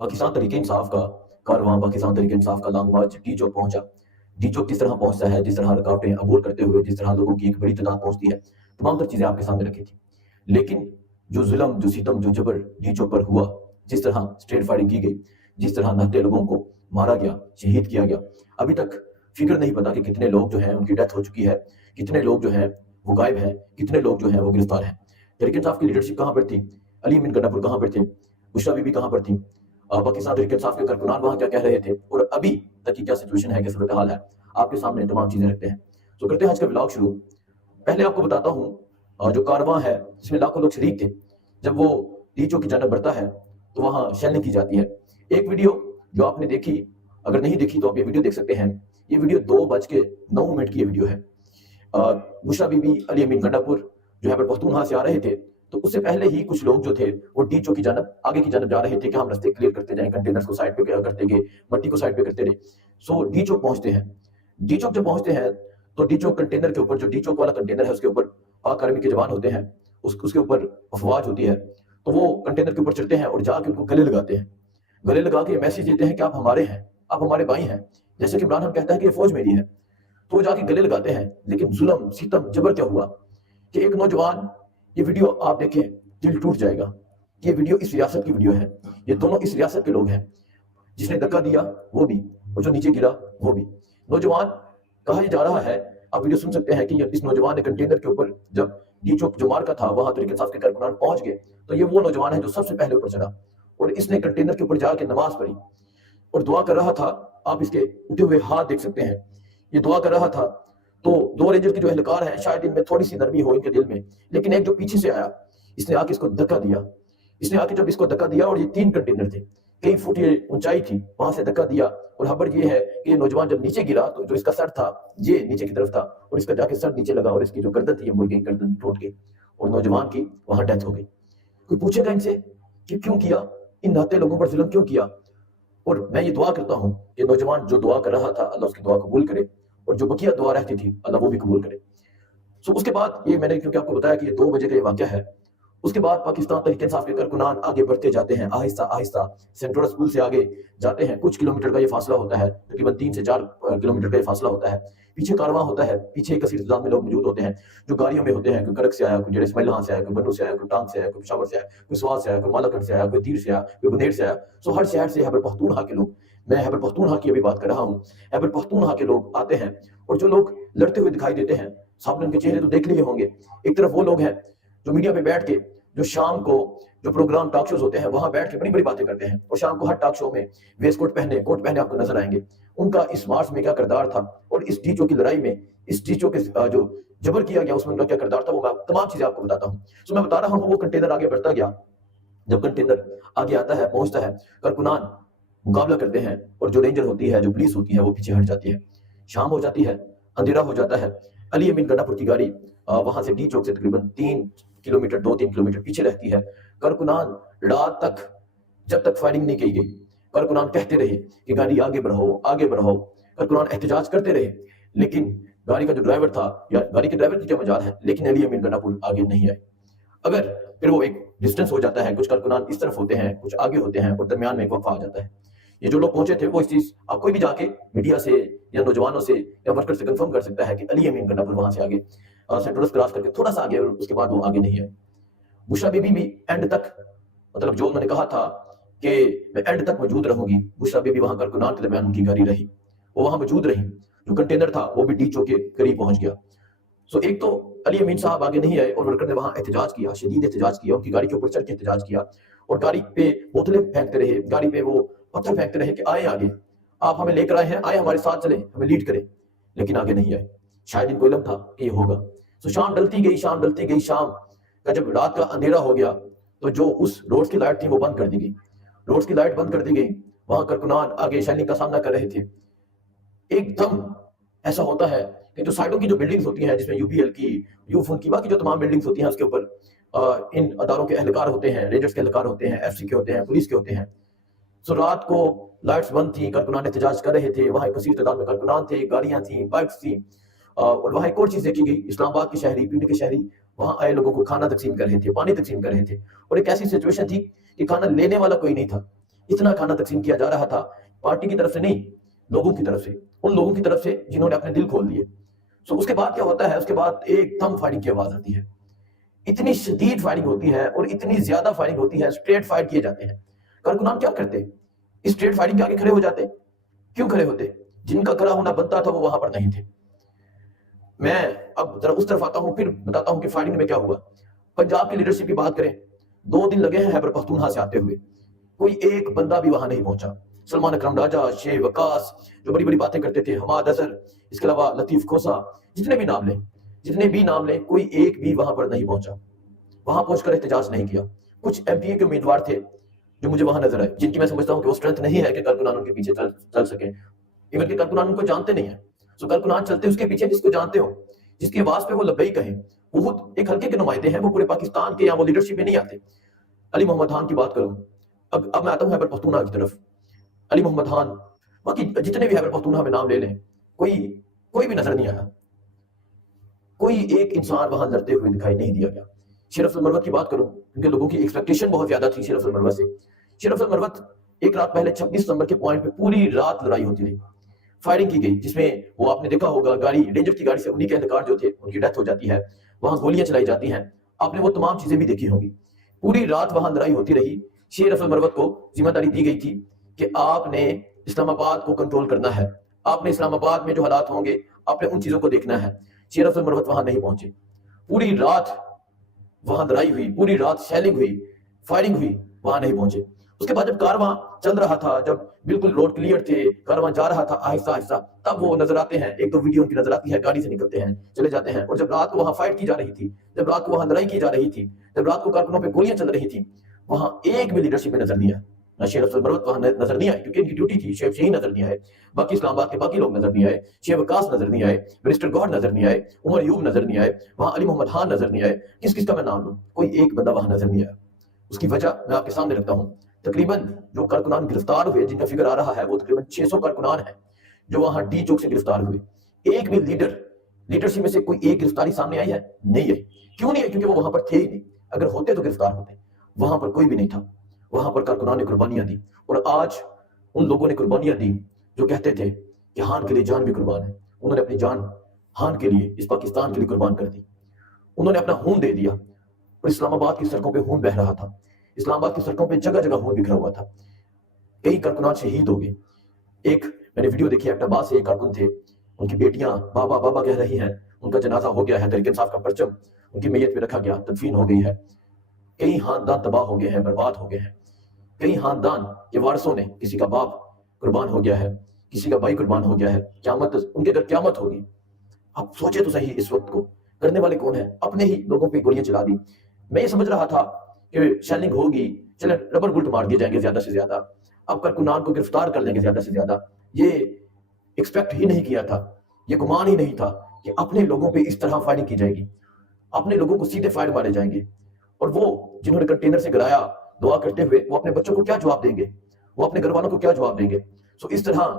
पाकिस्तान तहरीक इंसाफ का कारवां, पाकिस्तान तहरीक इंसाफ का लॉन्ग मार्च डी चौक पहुंचा। डी चौक जिस तरह पहुंचता है, जिस तरह रुकावटें अबूर करते हुए जिस तरह लोगों की एक बड़ी तादाद पहुंचती है, तमाम तर चीज़ें आपके सामने रखी थी। लेकिन जो जुल्म, जो सितम, जो जबर डी चौक पर हुआ, जिस तरह स्ट्रेट फायरिंग की गई, जिस तरह नहते लोगों को मारा गया, शहीद किया गया, अभी तक फिक्र नहीं पता कि कितने लोग जो हैं उनकी डेथ हो चुकी है, कितने लोग जो हैं वो गायब हैं, कितने लोग जो हैं वो गिरफ्तार हैं। तहरीक इंसाफ की लीडरशिप कहाँ पर थी? अली अमीन गन्नापुर कहाँ पर थे? बुशरा बीबी कहाँ पर थी? पाकिस्तान तहरीक इंसाफ के कारकुनान वहाँ क्या कह रहे थे और अभी तक की क्या सिचुएशन है, क्या सूरत हाल है, आपके सामने तमाम चीजें रखते हैं। तो करते हैं आज का व्लॉग शुरू। पहले आपको बताता हूँ जो कारवां है जिसमें लाखों लोग शरीक थे, जब वो लीचों की जानब बढ़ता है तो वहाँ शेलिंग की जाती है। एक वीडियो जो आपने देखी, अगर नहीं देखी तो आप ये वीडियो देख सकते हैं। ये वीडियो 2:09 की ये वीडियो है। बुशरा बीबी, अली अमीन गंडापुर जो है पख्तूनख्वा से आ रहे थे, तो उससे पहले ही कुछ लोग जो थे वो डी चौक की जानब आगे की जानब जा रहे थे कि हम रास्ते क्लियर करते जाएं, कंटेनर्स को साइड पे करते गए, मट्टी को साइड पे करते रहे। सो डी चौक पहुंचते हैं। डी चौक जब पहुंचते हैं तो डी चौक कंटेनर के ऊपर, जो डी चौक वाला कंटेनर है उसके ऊपर पाक आर्मी के जवान होते हैं, उसके ऊपर अफवाज होती है। तो वो कंटेनर के ऊपर चढ़ते हैं और जाके उनको गले लगाते हैं। गले लगा के मैसेज देते हैं कि आप हमारे हैं, आप हमारे भाई हैं। जैसे कि इमरान खान कहता है कि ये फौज मेरी है, तो वो जाके गले लगाते हैं। लेकिन जुल्म, सितम, जबर क्या हुआ कि एक नौजवान, ये वीडियो आप देखें दिल टूट जाएगा। ये वीडियो इस रियासत की वीडियो है, ये दोनों इस रियासत के लोग हैं। जिसने धक्का दिया वो भी, और जो नीचे गिरा वो भी। नौजवान कहा जा रहा है, आप वीडियो सुन सकते हैं कि इस नौजवान ने कंटेनर के ऊपर, जब डी चौक जो मार्का था वहां तहरीक इंसाफ के कारकुनान पहुंच गए, तो ये वो नौजवान है जो सबसे पहले ऊपर चढ़ा और इसने कंटेनर के ऊपर जाके नमाज पढ़ी और दुआ कर रहा था। आप इसके उठे हुए हाथ देख सकते हैं, ये दुआ कर रहा था। तो दो रेंजर के जो एहलकार हैं, शायद इनमें थोड़ी सी नरमी हो इनके दिल में, लेकिन एक जो पीछे से आया, इसने आके इसको धक्का दिया। इसने आके जब इसको धक्का दिया, और ये 3 कंटेनर थे, कई फुट ये ऊंचाई थी, वहां से धक्का दिया। और खबर ये है कि ये नौजवान जब नीचे गिरा तो जो इसका सर था ये नीचे की तरफ था और इसका जाके सर नीचे लगा और इसकी जो गर्दन थी ये मुड़ गई, गर्दन टूट गई और नौजवान की वहां डेथ हो गई। कोई पूछेगा इनसे कि क्यों किया, इन नाते लोगों पर जुल्म क्यों किया? और मैं ये दुआ करता हूँ कि नौजवान जो दुआ कर रहा था, अल्लाह उसकी दुआ कबूल करे, और जो बकिया दुआ रहती थी अल्लाह वो भी कबूल करे। सो उसके बाद ये मैंने क्योंकि आपको बताया कि ये 2 बजे का ये वाक़या है, उसके बाद पाकिस्तान तहरीक इंसाफ के कारकुनान आगे बढ़ते जाते हैं, आहिस्ता आहिस्ता सेंट्रल स्कूल से आगे जाते हैं। कुछ किलोमीटर का ये फासला होता है, तकरीबन 3 से 4 किलोमीटर का ये फासला होता है। पीछे कारवां होता है, पीछे एक कसीर तादाद में लोग मौजूद होते हैं जो गाड़ियों में होते हैं। कोई करक से आया, कोई जेरे इस्माइल से आया, कोई बन्नू से आया, कोई टांग से आया, कोई पेशावर से आया, कोई स्वात से आया, कोई मालाकंड से आया, कोई तीर से आया, कोई बुनेर से आया। सो हर शहर से खैबर पख्तूनख्वा के लोग, मैं खैबर पख्तूनख्वा की अभी बात कर रहा हूँ, खैबर पख्तूनख्वा के लोग आते हैं। और जो लोग लड़ते हुए दिखाई देते हैं, सामने उनके चेहरे तो देख लिए होंगे। एक तरफ वो लोग हैं जो मीडिया पे बैठ के, जो शाम को जो प्रोग्राम टॉक शोज होते हैं वहां बैठ के बड़ी बड़ी बातें करते हैं, और शाम को हर टॉक शो में वेस्ट कोट पहने आपको नजर आएंगे। उनका इस मार्च में क्या किरदार था और इस डीचो की लड़ाई में, इस डीचो के जो जबर किया गया उसमें उनका क्या किरदार था, वो मैं तमाम चीजें आपको बताता हूँ। सो मैं बता रहा हूँ वो कंटेनर आगे बढ़ता गया। जब कंटेनर आगे आता है, पहुंचता है, कारकुनान मुकाबला करते हैं और जो रेंजर होती है, जो पुलिस होती है, वो पीछे हट जाती है। शाम हो जाती है, अंधेरा हो जाता है। अली अमीन गंडापुर की गाड़ी वहां से डी चौक से तकरीबन 2-3 किलोमीटर पीछे रहती है। कारकुनान रात तक, जब तक फायरिंग नहीं की गई, कारकुनान कहते रहे कि गाड़ी आगे बढ़ाओ, आगे बढ़ाओ। कारकुनान एहतजाज करते रहे, लेकिन गाड़ी का जो ड्राइवर था, या गाड़ी के ड्राइवर की क्या मजाल है, लेकिन अली अमीन गंडापुर आगे नहीं आए। अगर फिर वो एक डिस्टेंस हो जाता है, कुछ कारकुनान इस तरफ होते हैं, कुछ आगे होते हैं, और दरमियान में एक वक्फा आ जाता है। ये जो लोग पहुंचे थे वो इस चीज, आप कोई भी जाके मीडिया से या नौजवानों से या वर्कर से कंफर्म कर सकता है कि अली अमीन गंडापुर वहां से आगे सेंट्रल क्रॉस करके थोड़ा सा आगे, और उसके बाद वो आगे नहीं है। बुशरा बीबी भी एंड तक, मतलब जो उन्होंने कहा था कि मैं एंड तक मौजूद रहूंगी, बुशरा बीबी वहां कारकुनान के दरमियान उनकी गाड़ी रही, वो वहां मौजूद रही। जो कंटेनर था वो भी डीचो के करीब पहुंच गया। सो एक तो अली अमीन साहब आगे नहीं आए और वर्कर ने वहां एहतजाज किया, शदीद एहतजाज किया, उनकी गाड़ी के ऊपर चढ़ के एहतजाज किया और गाड़ी पे बोतलें फेंकते रहे, गाड़ी पे वो पत्थर फेंकते रहे कि आए आगे, आप हमें लेकर आए हैं, आए हमारे साथ चले, हमें लीड करें। लेकिन आगे नहीं आए, शायद इनको इल्म था कि ये होगा। सो शाम डलती गई, शाम डलती गई। शाम का जब रात का अंधेरा हो गया तो जो उस रोड्स की लाइट थी वो बंद कर दी गई, रोड्स की लाइट बंद कर दी गई। वहां कारकुनान आगे शाइनिंग का सामना कर रहे थे। एकदम ऐसा होता है कि जो साइडों की जो बिल्डिंग्स होती हैं, जिसमें यूपीएल की, यूफोन की, बाकी जो तमाम बिल्डिंग्स होती हैं, उसके ऊपर इन अदारों के एहलकार होते हैं, रेंजर्स के एहलकार होते हैं, एफसी के होते हैं, पुलिस के होते हैं। सो रात को लाइट्स बंद थी, कारकुनान एहतजाज कर रहे थे, वहां एक कसीर तादाद में कारकुनान थे, गाड़ियां थी, बाइक्स थी। और वहां एक और चीज देखी गई, इस्लामाबाद के शहरी, पीढ़ी के शहरी वहां आए लोगों को खाना तकसीम कर रहे थे, पानी तकसीम कर रहे थे। और एक ऐसी सिचुएशन थी कि खाना लेने वाला कोई नहीं था, اتنا کھانا تقسیم کیا جا رہا تھا پارٹی کی طرف سے نہیں، لوگوں کی طرف سے، ان لوگوں کی طرف سے جنہوں نے اپنے دل کھول دیے۔ سو اس کے بعد کیا ہوتا ہے، اس کے بعد ایک دم فائرنگ کی آواز آتی ہے، اتنی شدید فائرنگ ہوتی ہے اور اتنی زیادہ فائرنگ ہوتی ہے، اسٹریٹ فائر کیے جاتے ہیں۔ کارکنان کیا کرتے؟ اسٹریٹ فائرنگ کے آگے کھڑے ہو جاتے۔ کیوں کھڑے ہوتے؟ جن کا کھڑا ہونا بنتا تھا وہ وہاں پر نہیں تھے۔ میں اب ذرا اس طرف آتا ہوں، پھر بتاتا ہوں کہ فائرنگ میں کیا ہوا۔ پنجاب کی لیڈرشپ کی بات کریں، 2 دن لگے ہیں خیبر پختونخوا سے آتے ہوئے، کوئی ایک بندہ بھی وہاں نہیں پہنچا۔ سلمان اکرم راجہ، شیخ وقاص جو بڑی بڑی باتیں کرتے تھے، حماد اظہر، اس کے علاوہ لطیف کھوسا، جتنے بھی نام لیں کوئی ایک بھی وہاں پر نہیں پہنچا، وہاں پہنچ کر احتجاج نہیں کیا۔ کچھ ایم پی اے کے امیدوار تھے جو مجھے وہاں نظر آئے، جن کی میں سمجھتا ہوں کہ وہ اسٹرینتھ نہیں ہے کہ کارکنان ان کے پیچھے چل سکیں، ایون کہ کارکنان ان کو جانتے نہیں ہیں۔ سو کارکنان چلتے اس کے پیچھے جس کو جانتے ہو، جس کی آواز پہ وہ لبیک کہیں۔ بہت ایک ہلکے کے نمائندے ہیں، وہ پورے پاکستان کے یا وہ لیڈرشپ میں نہیں آتے۔ علی محمد خان کی بات کروں، اب میں آتا ہوں خیبر پختونخوا کی طرف۔ علی محمد خان، باقی جتنے بھی خیبر پختونخوا میں نام لے لیں، کوئی بھی نظر نہیں آیا، کوئی ایک انسان وہاں لڑتے ہوئے دکھائی نہیں دیا گیا۔ شیر افضل مروت کی بات کروں، کیونکہ لوگوں کی ایکسپیکٹیشن بہت زیادہ تھی شیر افضل مروت سے۔ شیر افضل مروت ایک رات پہلے 26 نمبر کے پوائنٹ پہ پوری رات لڑائی ہوتی رہی، فائرنگ کی گئی، جس میں وہ آپ نے دیکھا ہوگا گاڑی رینجر کی گاڑی سے انہی کے اہلکار جو تھے ان کی ڈیتھ ہو جاتی ہے، وہاں گولیاں چلائی جاتی ہیں، آپ نے وہ تمام چیزیں بھی دیکھی ہوں گی۔ پوری رات وہاں لڑائی ہوتی رہی۔ شیر افضل مروت کو ذمہ داری دی گئی تھی کہ آپ نے اسلام آباد کو کنٹرول کرنا ہے، آپ نے اسلام آباد میں جو حالات ہوں گے آپ نے ان چیزوں کو دیکھنا ہے۔ شیر افضل مروت وہاں نہیں پہنچے، پوری رات وہاں لڑائی ہوئی، پوری رات شیلنگ ہوئی، فائرنگ ہوئی، وہاں نہیں پہنچے۔ اس کے بعد جب کارواں چل رہا تھا، جب بالکل روڈ کلیئر تھے، کارواں جا رہا تھا آہستہ آہستہ، تب وہ نظر آتے ہیں، ایک تو ویڈیو ان کی نظر آتی ہے، گاڑی سے نکلتے ہیں، چلے جاتے ہیں۔ اور جب رات کو وہاں فائٹ کی جا رہی تھی، جب رات کو وہاں لڑائی کی جا رہی تھی، جب رات کو کارکنوں پہ گولیاں چل رہی تھیں، وہاں ایک بھی لیڈرشپ میں نظر نہیں آیا۔ نہ شیر افضل مروت وہاں نظر نہیں آئے کیونکہ ان کی ڈیوٹی تھی، شیخ شہین نظر نہیں آئے، باقی اسلام آباد کے باقی لوگ نظر نہیں آئے، شیخ وقاص نظر نہیں آئے، برسٹر گوہر نظر نہیں آئے، عمر ایوب نظر نہیں آئے، وہاں علی محمد خان نظر نہیں آئے، کس کا میں نام لوں، کوئی ایک بندہ وہاں نظر نہیں آیا۔ اس کی وجہ میں آپ کے سامنے رکھتا ہوں۔ تقریباً جو کارکنان گرفتار ہوئے، جن کا فگر آ رہا ہے، وہ تقریباً 600 کارکنان ہیں جو وہاں ڈی چوک سے گرفتار ہوئے۔ ایک بھی لیڈرشپ میں سے کوئی ایک گرفتاری سامنے آئی ہے؟ نہیں ہے۔ کیوں نہیں ہے؟ کیونکہ وہ وہاں پر تھے ہی نہیں، اگر ہوتے تو گرفتار ہوتے۔ وہاں پر کوئی بھی نہیں تھا، وہاں پر کارکنان نے قربانیاں دی، اور آج ان لوگوں نے قربانیاں دی جو کہتے تھے کہ ہان کے لیے جان بھی قربان ہے، انہوں نے اپنی جان ہان کے لیے، اس پاکستان کے لیے قربان کر دی، انہوں نے اپنا خون دے دیا۔ اور اسلام آباد کی سڑکوں پہ خون بہ رہا تھا، اسلام آباد کی سڑکوں پہ جگہ جگہ خون بکھرا ہوا تھا، کئی کارکنان شہید ہو گئے۔ ایک میں نے ویڈیو دیکھی، ایبٹ آباد سے ایک کارکن تھے، ان کی بیٹیاں بابا بابا کہہ رہی ہیں، ان کا جنازہ ہو گیا ہے، تحریک انصاف کا پرچم ان کی میت پہ رکھا گیا، تدفین ہو گئی ہے۔ کئی خاندان تباہ ہو گئے ہیں، برباد ہو گئے ہیں، کئی خاندان کے وارثوں نے، کسی کا باپ قربان ہو گیا ہے، کسی کا بھائی قربان ہو گیا ہے، قیامت ان کے گھر قیامت ہوگی۔ آپ سوچے تو صحیح، اس وقت کو کرنے والے کون ہیں؟ اپنے ہی لوگوں پہ گولیاں چلا دی۔ میں یہ سمجھ رہا تھا کہ شیلنگ ہوگی، چلے ربر بلٹ مار دیے جائیں گے زیادہ سے زیادہ، اب کارکنان کو گرفتار کر لیں گے زیادہ سے زیادہ۔ یہ ایکسپیکٹ ہی نہیں کیا تھا، یہ گمان ہی نہیں تھا کہ اپنے لوگوں پہ اس طرح فائرنگ کی جائے گی، اپنے لوگوں کو سیدھے فائر مارے جائیں گے۔ اور وہ جنہوں نے کنٹینر سے گرایا دعا کرتے ہوئے، وہ اپنے بچوں کو کیا جواب دیں گے؟ وہ اپنے گھر والوں کو کیا جواب دیں گے؟ سو اس طرح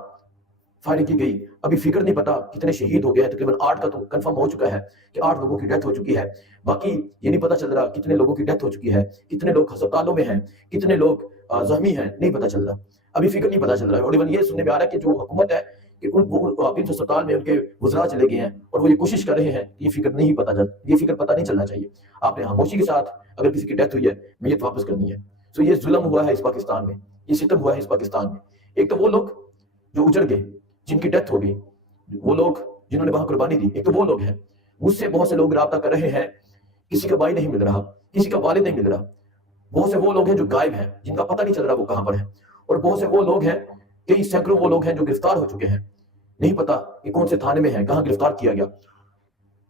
فائرنگ کی گئی۔ ابھی فکر نہیں پتا کتنے شہید ہو گئے ہیں، تقریباً 8 کا تو کنفرم ہو چکا ہے کہ 8 لوگوں کی ڈیتھ ہو چکی ہے۔ باقی یہ نہیں پتا چل رہا کتنے لوگوں کی ڈیتھ ہو چکی ہے، کتنے لوگ ہسپتالوں میں ہیں، کتنے لوگ زخمی ہیں، نہیں پتا چل رہا، ابھی فکر نہیں پتا چل رہا ہے۔ اور ایون یہ سننے میں آ رہا ہے کہ جو حکومت ہے کہ ان ہسپتال میں ان کے وزراء چلے گئے ہیں اور وہ یہ کوشش کر رہے ہیں کہ یہ فکر نہیں چلنا چاہیے، آپ نے خاموشی کے ساتھ اگر کسی کی ڈیتھ ہوئی ہے میت واپس کرنی ہے۔ سو یہ ظلم ہوا ہے اس پاکستان میں، یہ ستم ہوا ہے اس پاکستان میں۔ ایک تو وہ لوگ جو اجڑ گئے، جن کی ڈیتھ ہو گئی، وہ لوگ جنہوں نے وہاں قربانی دی، ایک تو وہ لوگ ہیں۔ مجھ سے بہت سے لوگ رابطہ کر رہے ہیں، کسی کا بھائی نہیں مل رہا، کسی کا والد نہیں مل رہا، بہت سے وہ لوگ ہیں جو غائب ہیں، جن کا پتہ نہیں چل رہا وہ کہاں پر ہیں، اور بہت سے وہ لوگ ہیں، کئی سینکڑوں وہ لوگ ہیں جو گرفتار ہو چکے ہیں، نہیں پتا کہ کون سے تھانے میں ہیں، کہاں گرفتار کیا گیا۔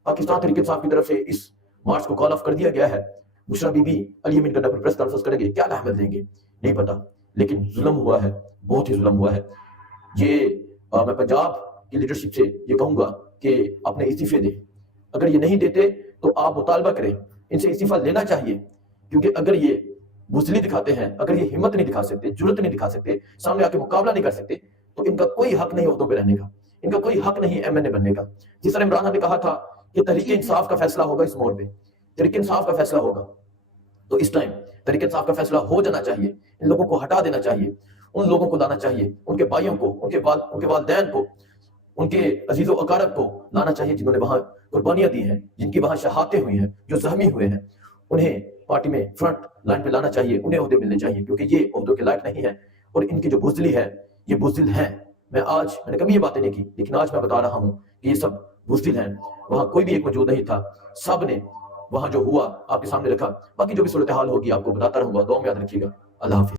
پاکستان تحریک انصاف کی طرف سے اس مارچ کو کال آف کر دیا گیا ہے۔ بشرا be be Ali Amin Gunda per press conference کریں گے، کیا اہمیت دیں گے نہیں پتا، لیکن ظلم ہوا ہے، بہت ہی ظلم ہوا ہے۔ یہ میں پنجاب کی لیڈرشپ سے یہ کہوں گا کہ اپنے استعفے دیں، اگر یہ نہیں دیتے تو آپ مطالبہ کریں، ان سے استعفیٰ لینا چاہیے، کیونکہ اگر یہ بزدلی دکھاتے ہیں، اگر یہ ہمت نہیں دکھا سکتے، جرأت نہیں دکھا سکتے، سامنے آ کے مقابلہ نہیں کر سکتے، تو ان کا کوئی حق نہیں عہدوں پہ رہنے کا، ان کا کوئی حق نہیں ایم این اے بننے کا۔ جس طرح عمران خان نے کہا تھا کہ تحریک انصاف کا فیصلہ ہوگا، اس موڑ پہ تحریک انصاف کا فیصلہ ہوگا، تو اس ٹائم तहरीक इंसाफ का फैसला हो जाना चाहिए, इन लोगों को हटा देना चाहिए, उन लोगों को लाना चाहिए, उनके भाइयों को, उनके वालिदैन को, उनके अजीज़ो अकारब को लाना चाहिए जिन्होंने वहाँ कुर्बानियाँ दी हैं, जिनकी वहाँ शहादतें हुई हैं, जो ज़ख्मी हुए हैं, उन्हें पार्टी में फ्रंट लाइन पे लाना चाहिए, उन्हें ओहदे मिलने चाहिए, क्योंकि ये ओहदों के लायक नहीं है और इनकी जो बुज़दिली है, ये बुज़दिल हैं। मैंने कभी ये बातें नहीं की, लेकिन आज मैं बता रहा हूँ कि ये सब बुज़दिल हैं। वहाँ कोई भी एक मौजूद नहीं था, सब ने वहाँ जो हुआ आपके सामने रखा। बाकी जो भी सूरत हाल होगी आपको बताता रहूँगा। दुआ में याद रखिएगा। अल्लाह हाफ़िज़।